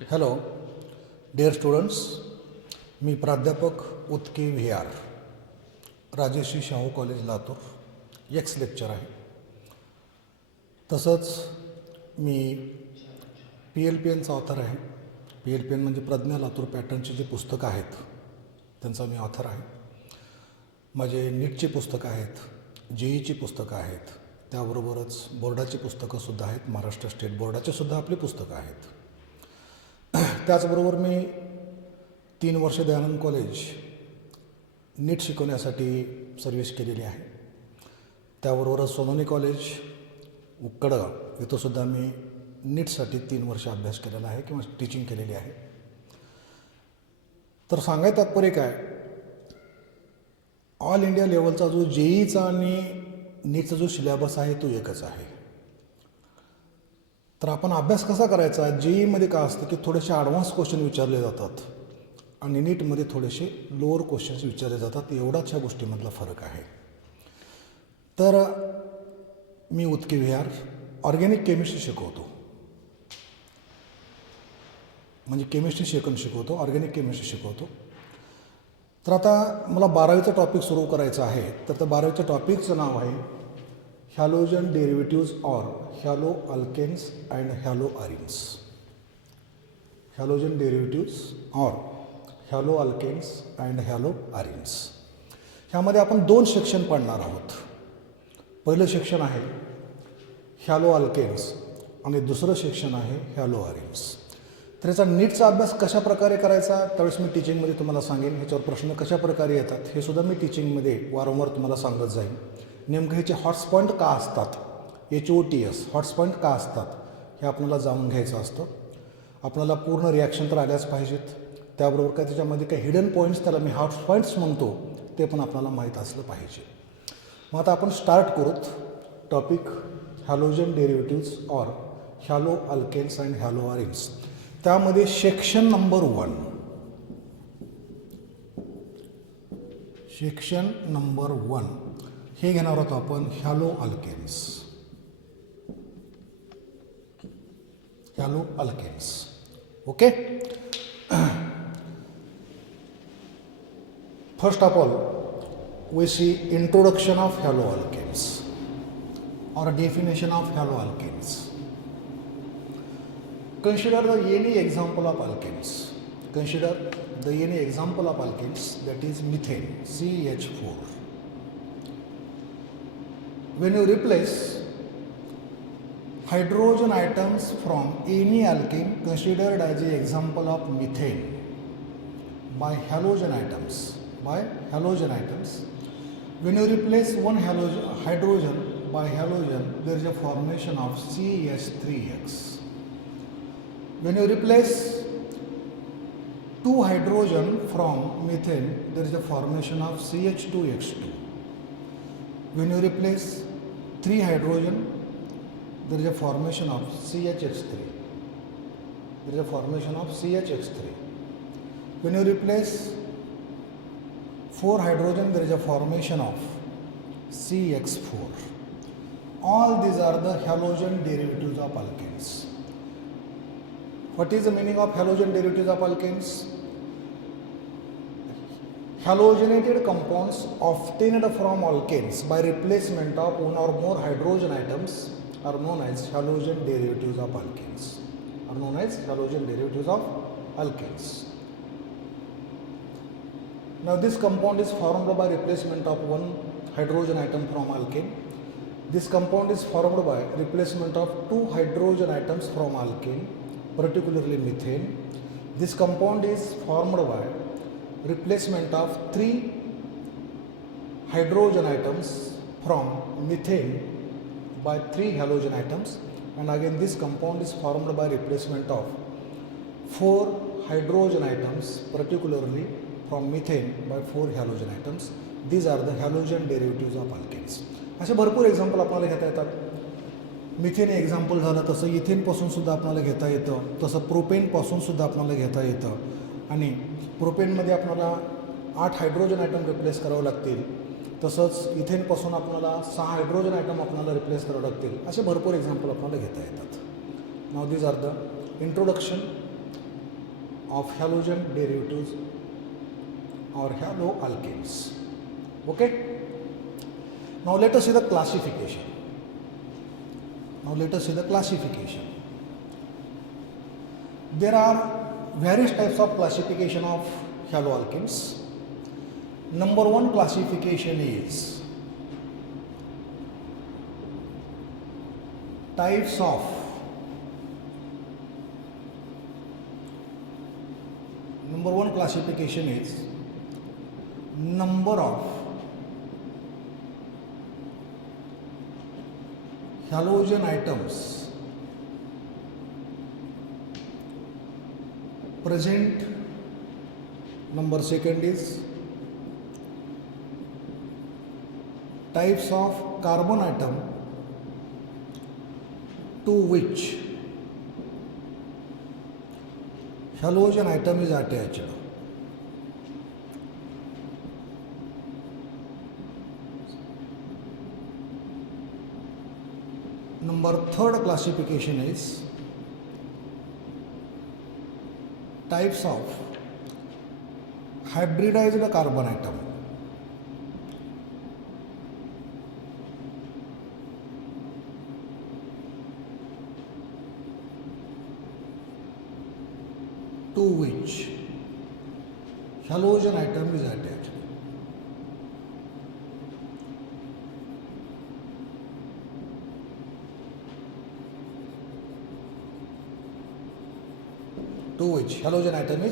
Hello dear students, मी प्राध्यापक Utke V R, Rajshri Shahu college Latur ex lecture आहे. तसंच मी PLPNचा ऑथर आहे. PLPN म्हणजे प्रज्ञा लातूर पॅटर्नची जी पुस्तकं आहेत त्यांचा मी ऑथर आहे. माझे नीटची पुस्तकं आहेत, JEEची पुस्तकं आहेत, त्याबरोबरच बोर्डाची पुस्तकंसुद्धा आहेत. महाराष्ट्र स्टेट बोर्डाचे सुद्धा आपली पुस्तकं आहेत. त्याचबरोबर मी 3 वर्ष दयानंद कॉलेज नीट शिकवण्यासाठी सर्व्हिस केलेली आहे. त्याबरोबरच सोनोनी कॉलेज उक्कडं इथंसुद्धा मी नीटसाठी 3 वर्ष अभ्यास केलेला आहे किंवा टीचिंग केलेली आहे. तर सांगायचं तात्पर्य काय, ऑल इंडिया लेवलचा जो JEEचा आणि नीटचा जो सिलेबस आहे तो एकच आहे. तर आपण अभ्यास कसा करायचा, JEEमध्ये काय असतं की थोडेसे ॲडव्हान्स क्वेश्चन विचारले जातात आणि नीटमध्ये थोडेसे लोअर क्वेश्चन्स विचारले जातात. एवढाच ह्या गोष्टीमधला फरक आहे. तर मी उत्के व्ही आर ऑर्गॅनिक केमिस्ट्री शिकवतो, म्हणजे केमिस्ट्री सेकंड शिकवतो, ऑर्गॅनिक केमिस्ट्री शिकवतो. तर आता मला 12वीचा टॉपिक सुरू करायचा आहे. तर त्या 12वीच्या टॉपिकचं नाव आहे halogen derivatives or halo alkanes and halo arenes. Halogen derivatives or halo alkanes and halo arenes. ह्यामध्ये आपण 2 सेक्शन पडणार आहोत. पहिलं सेक्शन आहे हॅलो अल्केन्स आणि दुसरं सेक्शन आहे हॅलो अरिन्स. तर याचा नीटचा अभ्यास कशा प्रकारे करायचा त्यावेळेस मी टीचिंगमध्ये तुम्हाला सांगेन. ह्याच्यावर प्रश्न कशा प्रकारे येतात हे सुद्धा मी टीचिंगमध्ये वारंवार तुम्हाला सांगत जाईन. नेमकं ह्याचे हॉट्स पॉईंट का असतात, HOTS हॉट्स पॉईंट का असतात हे आपल्याला जाणून घ्यायचं असतं. आपल्याला पूर्ण रिॲक्शन तर आल्याच पाहिजेत. त्याबरोबर काय त्याच्यामध्ये काही हिडन पॉईंट्स, त्याला मी हॉट्स पॉईंट्स म्हणतो, ते पण आपल्याला माहीत असलं पाहिजे. मग आता आपण स्टार्ट करूत topic halogen derivatives or halo alkanes and halo arenes. त्यामध्ये सेक्शन नंबर 1, सेक्शन नंबर 1 हे घेणार आहोत आपण halo alkanes. Halo alkanes, okay. First of all we see introduction of haloalkanes or definition of haloalkanes. Consider the any example of alkanes. Consider the any example of alkanes, that is methane, CH4. When you replace hydrogen atoms from any alkane considered as an example of methane by halogen atoms, when you replace one hydrogen by halogen, there is a formation of CH3X. When you replace 2 hydrogen from methane, there is a formation of CH2X2. When you replace 3 hydrogen, there is a formation of CHX3. There is a formation of CHX3. When you replace 4 hydrogen, there is a formation of CX4. All these are the halogen derivatives of alkanes. What is the meaning of halogen derivatives of alkanes? Halogenated compounds obtained from alkanes by replacement of one or more hydrogen atoms are known as halogen derivatives of alkanes. Are known as halogen derivatives of alkanes. Now this compound is formed by replacement of one hydrogen atom from alkane. This compound is formed by replacement of 2 hydrogen atoms from alkane, particularly methane. This compound is formed by replacement of 3 hydrogen atoms from methane by 3 halogen atoms, and again this compound is formed by replacement of 4 hydrogen atoms, particularly from methane by 4 halogen atoms. These are the halogen derivatives of alkanes. असे भरपूर एक्झाम्पल आपल्याला घेता येतात. Methane example झालं, तसं इथेनपासून सुद्धा आपल्याला घेता येतं, तसं प्रोपेनपासून सुद्धा आपल्याला घेता येतं. आणि प्रोपेनमध्ये आपल्याला 8 हायड्रोजन आयटम रिप्लेस करावे लागतील, तसंच इथेनपासून आपल्याला 6 हायड्रोजन आयटम आपल्याला रिप्लेस करावे लागतील. असे भरपूर एक्झाम्पल आपल्याला घेता येतात. Now these are the introduction of halogen derivatives or haloalkanes. Okay? Now let us see the classification. There are various types of classification of haloalkanes. Number one classification is types of number of halogen items present. Number second is types of carbon atom to which halogen atom is attached. Number third classification is types of hybridized carbon atom to which halogen atom is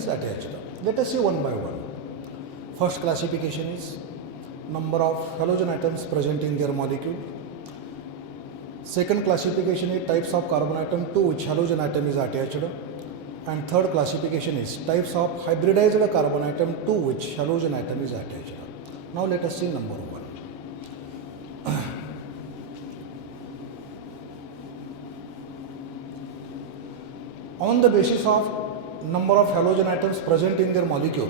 attached. Let us see one by one. First classification is number of halogen atoms present in their molecule. Second classification is types of carbon atom to which halogen atom is attached. And third classification is types of hybridized carbon atom to which halogen atom is attached. Now let us see number one. On the basis of number of halogen atoms present in their molecule,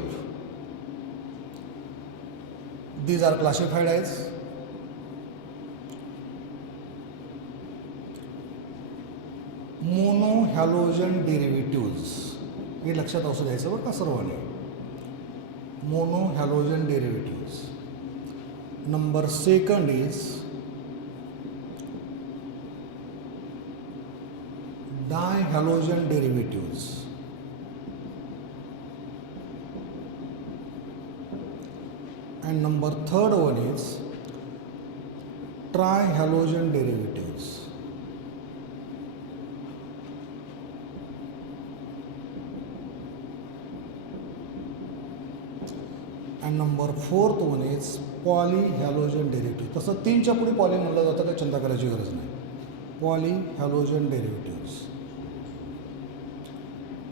these are classified as monohalogen derivatives. हे लक्षात असू द्यायचं बरं का सर्वांनी. Monohalogen derivatives. Number second is dihalogen derivatives. And number third one is trihalogen derivatives. And number fourth one is polyhalogen derivative. तसं तीनच्या पुढे पॉली म्हणलं जातं, काही चिंता करायची गरज नाही. Polyhalogen derivatives.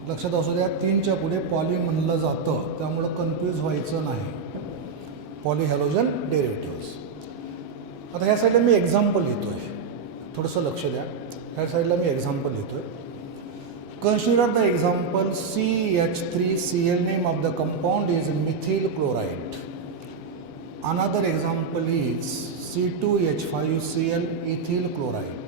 लक्षात असू द्या, तीनच्या पुढे पॉली म्हणलं जातं, त्यामुळं कन्फ्यूज व्हायचं नाही. पॉलीहॅलोजन डेरिव्हेटिव्स. आता ह्या साईडला मी एक्झाम्पल लिहितोय, थोडंसं लक्ष द्या. ह्या साईडला मी एक्झाम्पल लिहितोय. Consider the example CH3Cl. Name of the compound is Mithil chloride. Another example is C2H5Cl ethyl chloride.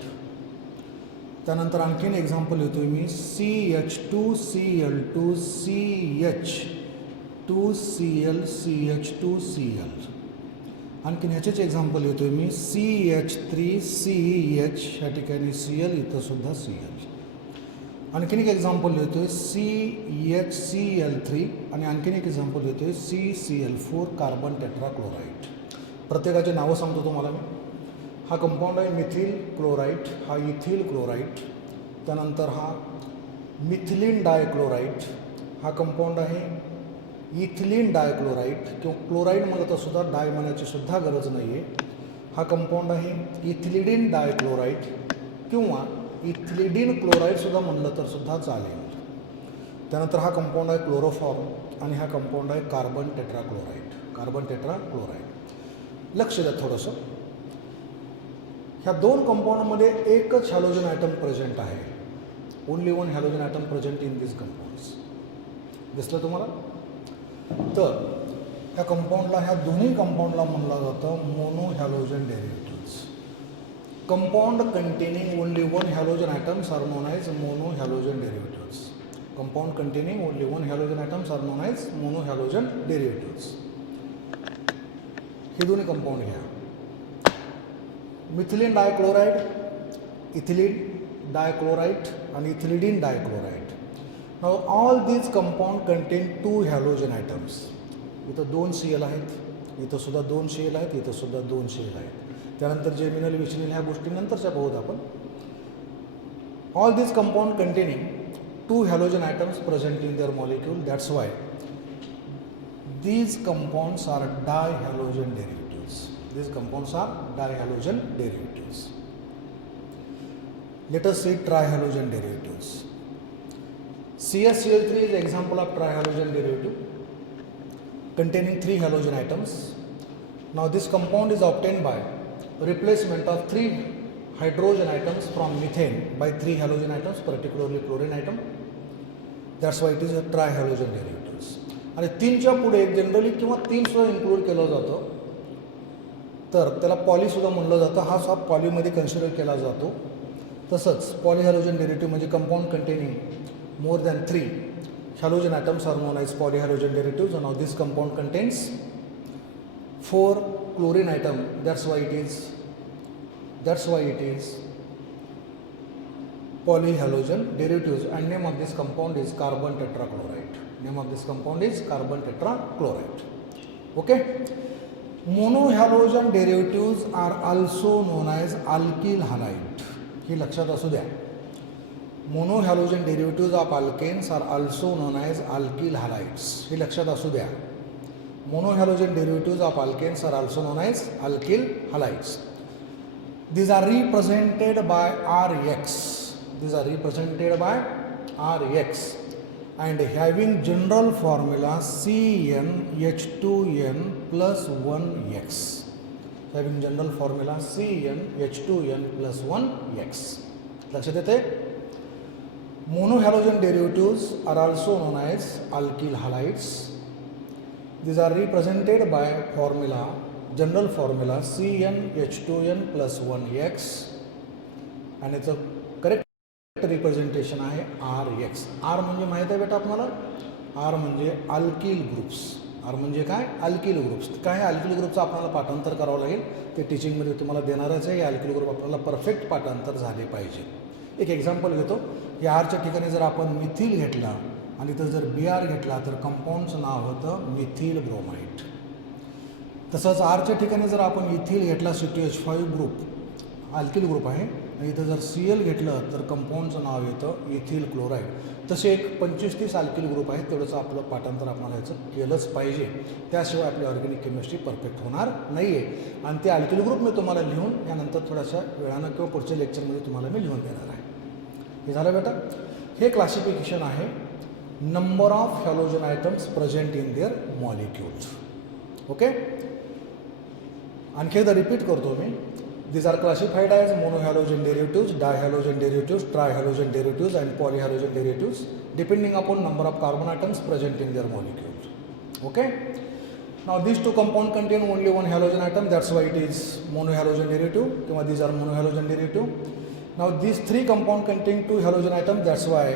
त्यानंतर आणखीन एक्झाम्पल लिहितोय मी CH2Cl2CH2Cl. आणखीन ह्याचेच एक्झाम्पल लिहितोय मी CH3CH. ह्या ठिकाणी Cl, इथं सुद्धा Cl. आणखीन एक एक्झाम्पल लिहितोय CHCl3. आणि आणखीन एक एक्झाम्पल लिहितोय CCl4 कार्बन टेट्राक्लोराइड. प्रत्येकाची नावं सांगतो तुम्हाला मी. हा कंपाऊंड आहे मिथिल क्लोराइड, हा इथिल क्लोराइड. त्यानंतर हा मिथिलीन डायक्लोराइड, हा कंपाऊंड आहे इथिलीन डायक्लोराइड. किंवा क्लोराइड म्हणलं तर सुद्धा डाय म्हणायची सुद्धा गरज नाही आहे. हा कंपाऊंड आहे इथिलिडीन डायक्लोराइड किंवा इथिलिडीन क्लोराइडसुद्धा म्हणलं तर सुद्धा चालेल. त्यानंतर हा कंपाऊंड आहे क्लोरोफॉर्म आणि हा कंपाऊंड आहे कार्बन टेट्राक्लोराइड. लक्ष द्या थोडंसं. ह्या दोन कंपाऊंडमध्ये एकच हॅलोजन आयटम प्रेझेंट आहे. Only one halogen item present in this compounds. दिसलं तुम्हाला? तर ह्या कंपाऊंडला, ह्या दोन्ही कंपाऊंडला म्हणलं जातं mono halogen derivatives. Compound containing only one halogen atoms are known as mono halogen derivatives. compound containing only one halogen atoms are known as monohalogen derivatives. हे दोन्ही कंपाऊंड घ्या. मिथिलीन डायक्लोराइड, इथिलीन डायक्लोराइड आणि ethylidene dichloride. Now all these compound contain 2 halogen atoms. इथं 2 Cl आहेत, इथं सुद्धा 2 Cl आहेत, इथं सुद्धा 2 Cl आहेत. त्यानंतर जेमिनल विचलिन ह्या गोष्टी नंतरच्या पाहूत आपण. All these compound containing 2 halogen atoms present in their molecule. That's why these compounds are dihalogen derivatives. These compounds are dihalogen derivatives. Let us see trihalogen derivatives. CaCl3 is example of trihalogen derivative containing 3 halogen atoms. Now this compound is obtained by replacement of 3 hydrogen atoms from methane by 3 halogen atoms, particularly chlorine atom. That's why it is a trihalogen derivatives. आणि 3च्या पुढे जनरली किंवा 3 सुद्धा इन्क्लूड केलं जातं, तर त्याला पॉलीसुद्धा म्हणलं जातं. हा सुद्धा पॉलीमध्ये कन्सिडर केला जातो. तसंच पॉलीहॅलोजन डेरिव्हेटिव्ह म्हणजे compound containing more than 3 halogen atoms are known as polyhalogen derivative. Now this compound contains 4 chlorine atom. That's why it is polyhalogen derivatives, and name of this compound is carbon tetrachloride. Name of this compound is carbon tetrachloride. Okay. Monohalogen derivatives are also known as alkyl halide. हे लक्षात असू द्या. Monohalogen derivatives of alkanes are also known as alkyl halides. हे लक्षात असू द्या. Monohalogen derivatives of alkanes are also known as alkyl halides. These are represented by Rx. These are represented by Rx and having general formula CnH2n plus 1x. Having general formula CnH2n plus 1x. लक्षात येते. Monohalogen derivatives are also known as alkyl halides. These are represented by formula, general formula CnH2n plus 1x, and its correct representation आहे Rx. R म्हणजे माहिती आहे बेटा आपल्याला, R म्हणजे alkyl groups. R म्हणजे काय? Alkyl groups. काय अल्किल ग्रुपचं आपल्याला पाठांतर करावं लागेल, ते टीचिंगमध्ये तुम्हाला देणारच आहे. अल्किल ग्रुप आपल्याला परफेक्ट पाठांतर झाले पाहिजे. एक एक्झाम्पल घेतो. या आरच्या ठिकाणी जर आपण मिथिल घेतला आणि इथं जर Br घेतला तर कंपाऊंडचं नाव होतं मिथिल ब्रोमाइड. तसंच आरच्या ठिकाणी जर आपण इथिल घेतला CTH5 ग्रुप अल्किल ग्रुप आहे, आणि इथं जर Cl घेतलं तर कंपाऊंडचं नाव येतं इथिल क्लोराईड. तसे एक 25-30 अल्किल ग्रुप आहेत, तेवढंच आपलं पाठांतर आपल्याला याचं केलंच पाहिजे. त्याशिवाय आपली ऑर्गॅनिक केमिस्ट्री परफेक्ट होणार नाही आहे. आणि ते अल्किल ग्रुप मी तुम्हाला लिहून यानंतर थोड्याशा वेळानं किंवा पुढच्या लेक्चरमध्ये तुम्हाला मी लिहून देणार आहे. हे झालं बेटा. हे क्लासिफिकेशन आहे number of halogen items present in their molecules. Okay. आणखी एकदा रिपीट करतो मी. These are classified as monohalogen derivatives, dihalogen derivatives, trihalogen derivatives and polyhalogen derivatives depending upon number of carbon atoms present in their molecules. Okay. Now these two compounds contain only one halogen atom, that's why it is monohalogen derivative. These are monohalogen derivative. Now these three compounds contain two halogen atoms, that's why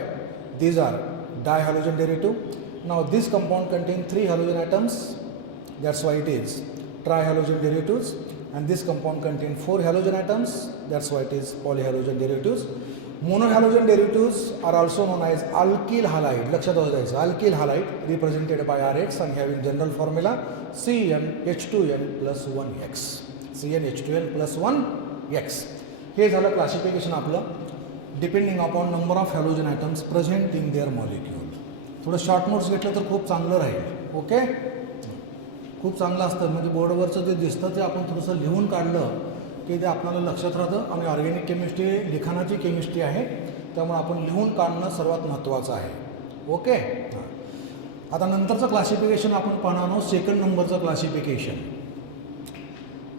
these are dihalogen derivative. Now this compound contains three halogen atoms, that's why it is trihalogen derivatives. And this compound contains 4 halogen atoms, that's why it is polyhalogen derivatives. Monohalogen derivatives are also known as alkyl halide. लक्षात ठेवायचं, alkyl halide represented by Rx and having general formula CnH2n plus 1x. CnH2n plus 1x. हे झालं क्लासिफिकेशन आपलं depending upon number of halogen items present in their molecule. थोडं short notes घेतलं तर खूप चांगलं राहील. ओके. खूप चांगलं असतं, म्हणजे बोर्डवरचं जे दिसतं ते आपण थोडंसं लिहून काढलं की ते आपल्याला लक्षात राहतं. आणि ऑर्गॅनिक केमिस्ट्री लिखाणाची केमिस्ट्री आहे, त्यामुळे आपण लिहून काढणं सर्वात महत्त्वाचं आहे. ओके. आता नंतरचं क्लासिफिकेशन आपण पाहणार आहोत. सेकंड नंबरचं classification.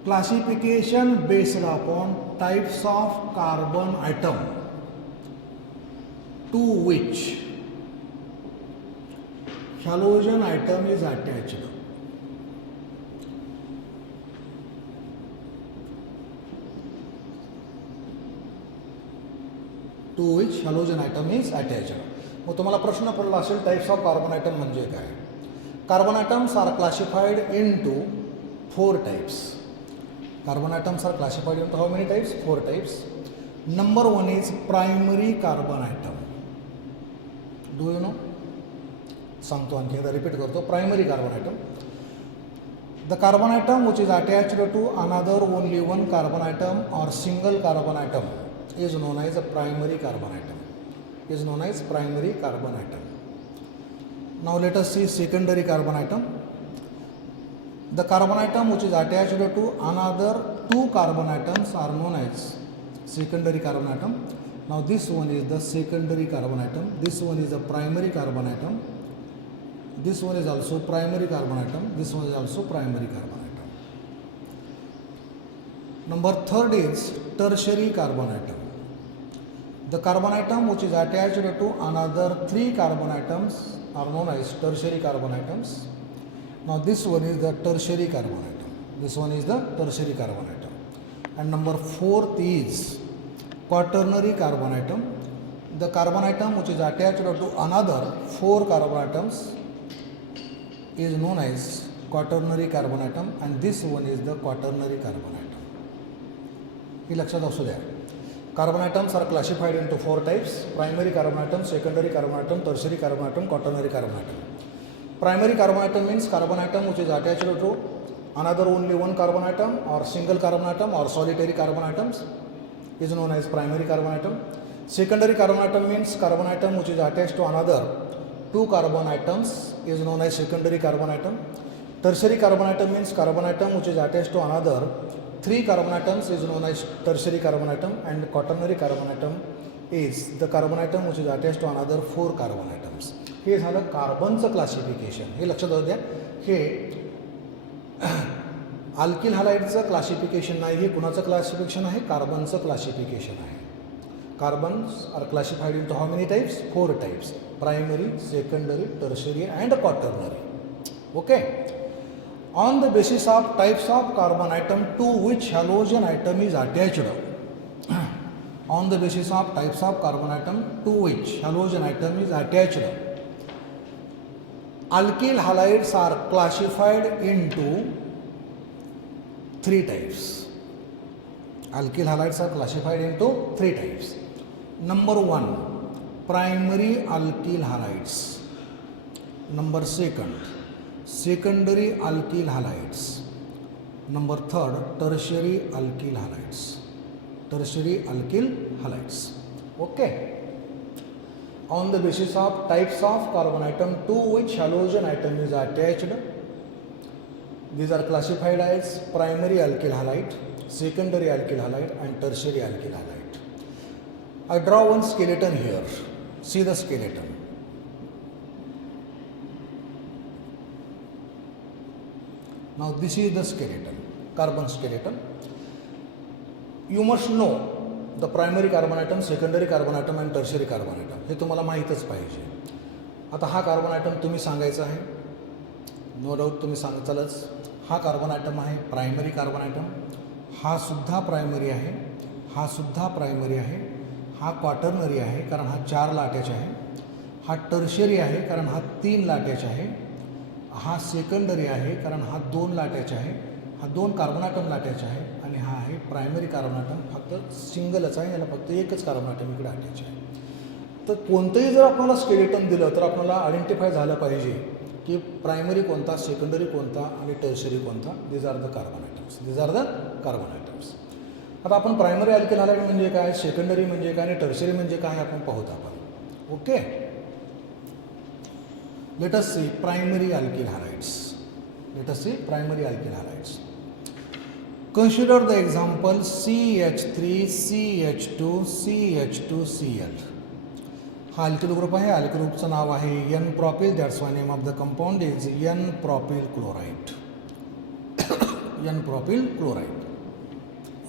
Classification based upon types of carbon atom to which halogen atom is attached. To which halogen atom is attached. मग तुम्हाला प्रश्न पडला असेल टाईप्स ऑफ कार्बन आयटम म्हणजे काय. Carbon atoms are classified into 4 types. Carbon atoms are classified into how many types? 4 types. Number 1 is primary carbon atom. Do you know? सांगतो आणखी एकदा रिपीट करतो. Primary carbon atom, the carbon atom which is attached to another only one carbon atom or single carbon atom is known as a primary carbon atom. Is known as primary carbon atom. Now let us see secondary carbon atom. The carbon atom which is attached to another 2 carbon atoms are known as secondary carbon atom. Now this one is the secondary carbon atom. This one is the primary carbon atom. This one is also primary carbon atom. This one is also primary carbon atom. Number 3 is tertiary carbon atom. The carbon atom which is attached to another 3 carbon atoms are known as tertiary carbon atoms. Now this one is the tertiary carbon atom. This one is the tertiary carbon atom. And number 4th is quaternary carbon atom. The carbon atom which is attached to another 4 carbon atoms is known as quaternary carbon atom, and this one is the quaternary carbon atom. हे लक्षात असू द्या. Carbon atoms are classified into 4 types: primary carbon atom, secondary carbon atom, tertiary carbon atom, quaternary carbon atom. Primary carbon atom means carbon atom which is attached to another only one carbon atom or single carbon atom or solitary carbon atoms is known as primary carbon atom. Secondary carbon atom means carbon atom which is attached to another 2 carbon atoms is known as secondary carbon atom. Tertiary carbon atom means carbon atom which is attached to another 3 carbon atoms is known as tertiary carbon atom, and quaternary carbon atom is the carbon atom which is attached to another 4 carbon atoms. हे झालं कार्बनचं क्लासिफिकेशन. हे लक्षात द्या. हे अल्किल हॅलाइडचं क्लासिफिकेशन नाही, हे कुणाचं क्लासिफिकेशन आहे? कार्बनचं क्लासिफिकेशन आहे. Carbons are classified into how many types? 4 types: primary, secondary, tertiary and quaternary. Okay. On the basis of types of carbon atom to which halogen atom is attached. On the basis of types of carbon atom to which halogen atom is attached, alkyl halides are classified into 3 types. Alkyl halides are classified into 3 types. Number 1, primary alkyl halides. Number 2, secondary alkyl halides. Number 3, tertiary alkyl halides. Tertiary alkyl halides. Okay. On the basis of types of carbon atom to which halogen atom is attached, these are classified as primary alkyl halide, secondary alkyl halide and tertiary alkyl halide. I draw one skeleton here. See the skeleton. Now this is the skeleton, carbon skeleton. You must know the primary carbon atom, secondary carbon atom and tertiary carbon atom. हे तुम्हाला माहीतच पाहिजे. आता हा carbon item तुम्ही सांगायचा आहे. No doubt तुम्ही सांगतालच. हा कार्बन आयटम आहे प्रायमरी कार्बन आयटम. हा सुद्धा प्रायमरी आहे. हा सुद्धा प्रायमरी आहे. हा क्वाटर्नरी आहे कारण हा 4 लाटेज आहे. हा टर्शियरी आहे कारण हा 3 लाटेज आहे. हा सेकंडरी आहे कारण हा 2 लाटेज आहे. हा 2 कार्बन आयटम लाटेज आहे. आणि हा आहे प्रायमरी कार्बन आयटम, फक्त सिंगलच आहे, याला फक्त एकच कार्बन आयटम इकडे अटॅच आहे. तर कोणतंही जर आपल्याला स्केलेटन दिलं तर आपल्याला आयडेंटिफाय झालं पाहिजे की प्रायमरी कोणता, सेकंडरी कोणता आणि टर्शियरी कोणता. These are the carbon atoms. These are the carbon atoms. आता आपण प्रायमरी अल्किल हॅलाइड म्हणजे काय, सेकंडरी म्हणजे काय आणि टर्शियरी म्हणजे काय आपण पाहूत आपण. Okay. Let us see primary alkyl halides. Let us see primary alkyl halides. Consider the example CH3, CH2, CH2Cl. हा अल्किल ग्रुप आहे. अल्किल ग्रुपचं नाव आहे N propyl. That's why name of the compound is N propyl chloride. N propyl chloride.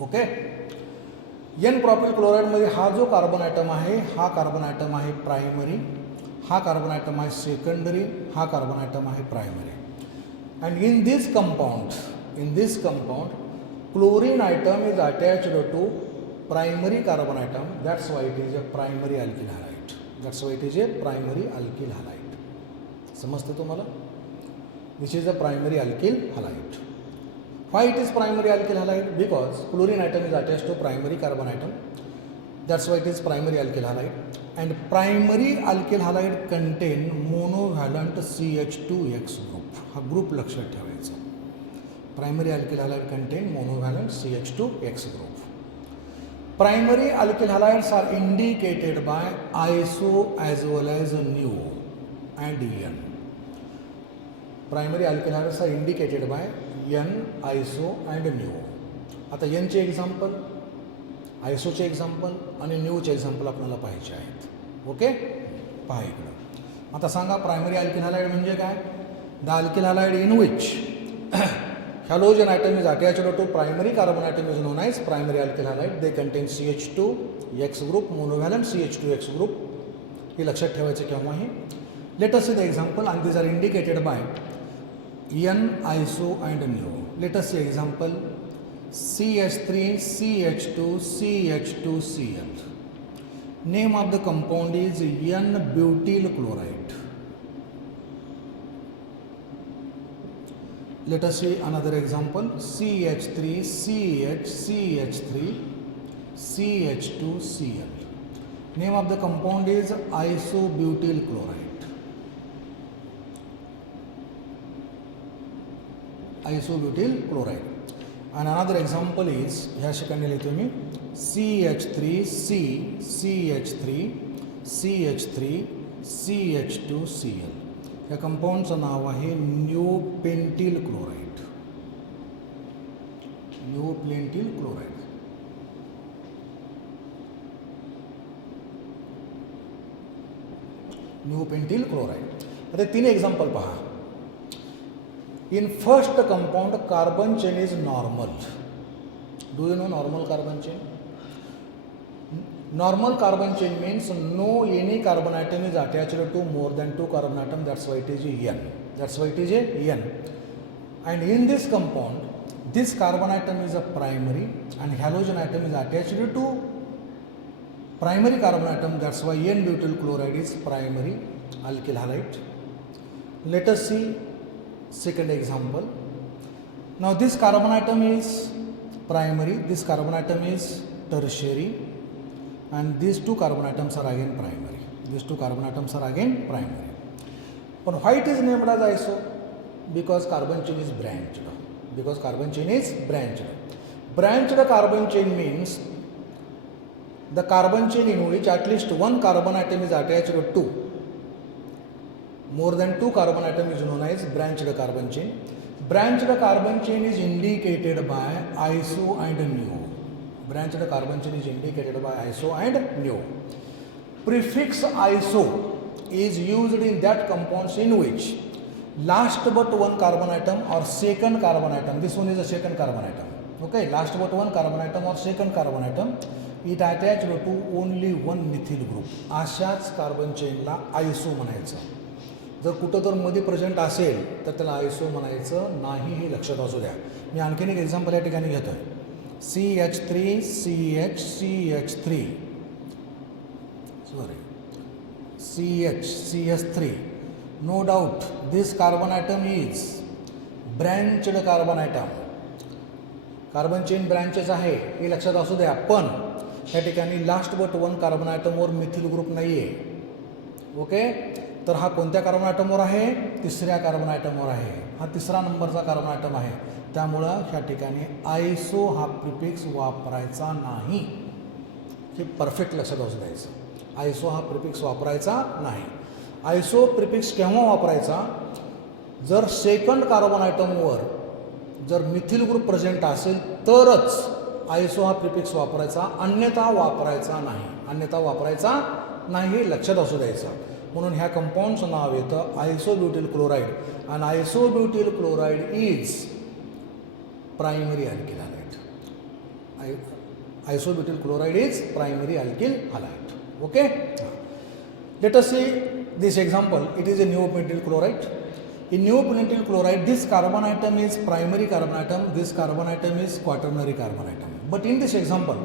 Okay. N propyl chloride मध्ये हा जो carbon item आहे, हा कार्बन आयटम आहे प्रायमरी, हा कार्बन आयटम आहे सेकंडरी, हा कार्बन आयटम आहे primary. And in this compound chlorine atom is attached to primary carbon atom. That's why it is a primary alkyl halide. That's why it is a primary alkyl halide. समजते तुम्हाला? This is a primary alkyl halide. Why it is primary alkyl halide? Because chlorine atom is attached to primary carbon atom. That's why it is primary alkyl halide. And primary alkyl halide contain monovalent CH2X group. हा ग्रुप लक्षात ठेवायचा. Primary alkyl halide contain monovalent CH2X group. Primary alkyl halides are indicated by iso as well as nu and En. Primary alkyl halides are indicated by N, iso and nu. आता N चे एक्झाम्पल, आयसोचे एक्झाम्पल आणि न्यूचे एक्झाम्पल आपल्याला पाहिजे आहेत. ओके, पहा इकडं. आता सांगा प्रायमरी अल्किल हॅलाइड म्हणजे काय? The alkyl halide in which halogen atom is attached to primary carbon atom is known as primary alkyl halide. They contain CH2X group, monovalent CH2X group. हे लक्षात ठेवायचं केव्हाही. Let us see the example and these are indicated by N, iso and nu. Let us see example CH3, CH2, CH2Cl. Name of the compound is N-butyl chloride. Let us see another example CH3, CH, CH3, CH2Cl. Name of the compound is isobutyl chloride. Isobutyl chloride. And another example is, ह्या ठिकाणी लिहितो मी CH3C, CH3, CH3, CH2Cl. या कंपाऊंडचं नाव आहे न्यूपेंटिल क्लोराइड. न्यूपेंटिल क्लोराइड. न्यूपेंटिल क्लोराइड. आता तीन एक्झाम्पल पहा. In first compound, carbon chain is normal. Do you know normal carbon chain? Normal carbon chain means no any carbon atom is attached to more than 2 carbon atom. That's why it is N. That's why it is N. And in this compound, this carbon atom is a primary and halogen atom is attached to primary carbon atom. That's why N-butyl chloride is primary alkyl halide. Let us see second example. Now this carbon atom is primary, this carbon atom is tertiary, and these two carbon atoms are again primary. These two carbon atoms are again primary. But why it is named as iso? Because carbon chain is branched. Because carbon chain is branched. Branched carbon chain means the carbon chain in which at least one carbon atom is attached to more than 2 carbon atom is known as branched carbon chain. Branched carbon chain is indicated by iso and nu. Branched carbon chain is indicated by iso and nu. Prefix iso is used in that compounds in which last but one carbon atom or second carbon atom, this one is a second carbon atom, okay, last but one carbon atom or second carbon atom, it attached to only one methyl group. अशाच कार्बन चेनला आयसो म्हणायचं. जर कुठं तर मध्ये प्रेझेंट असेल तर त्याला आयसो म्हणायचं नाही, हे लक्षात असू द्या. मी आणखीन एक एक्झाम्पल या ठिकाणी घेतो आहे. CH3, CH, CH3, sorry, CH, CH3. No doubt this carbon atom is branched carbon atom. Carbon chain branches आहे हे लक्षात असू द्या. पण या ठिकाणी लास्ट बट वन कार्बन ॲटमवर मिथिल ग्रुप नाही आहे. ओके, तर हा कोणत्या कार्बन ॲटमवर आहे? तिसऱ्या कार्बन ॲटमवर आहे. हा तिसरा नंबरचा कार्बन ॲटम आहे. त्यामुळं ह्या ठिकाणी आयसो हा प्रिफिक्स वापरायचा नाही. हे परफेक्ट लक्षात असू द्यायचं. आयसो हा प्रिफिक्स वापरायचा नाही. आयसो प्रिफिक्स केव्हा वापरायचा? जर सेकंड कार्बन ॲटमवर जर मिथिल ग्रुप प्रेझेंट असेल तरच आयसो हा प्रिफिक्स वापरायचा, अन्यथा वापरायचा नाही. अन्यथा वापरायचा नाही, हे लक्षात असू द्यायचं. म्हणून ह्या कंपाऊंडचं नाव येतं आयसोब्युटिल क्लोराइड. आणि isobutyl chloride is primary alkyl halide. Isobutyl chloride is primary alkyl halide. Okay, let us see this example. It is a neopentyl chloride. In neopentyl chloride, this carbon atom is primary carbon atom, this carbon atom is quaternary carbon atom. But in this example,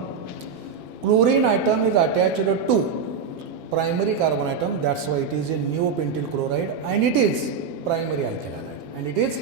chlorine atom is attached to primary carbon atom, that's why it is a neopentyl chloride and it is primary alkyl halide and it is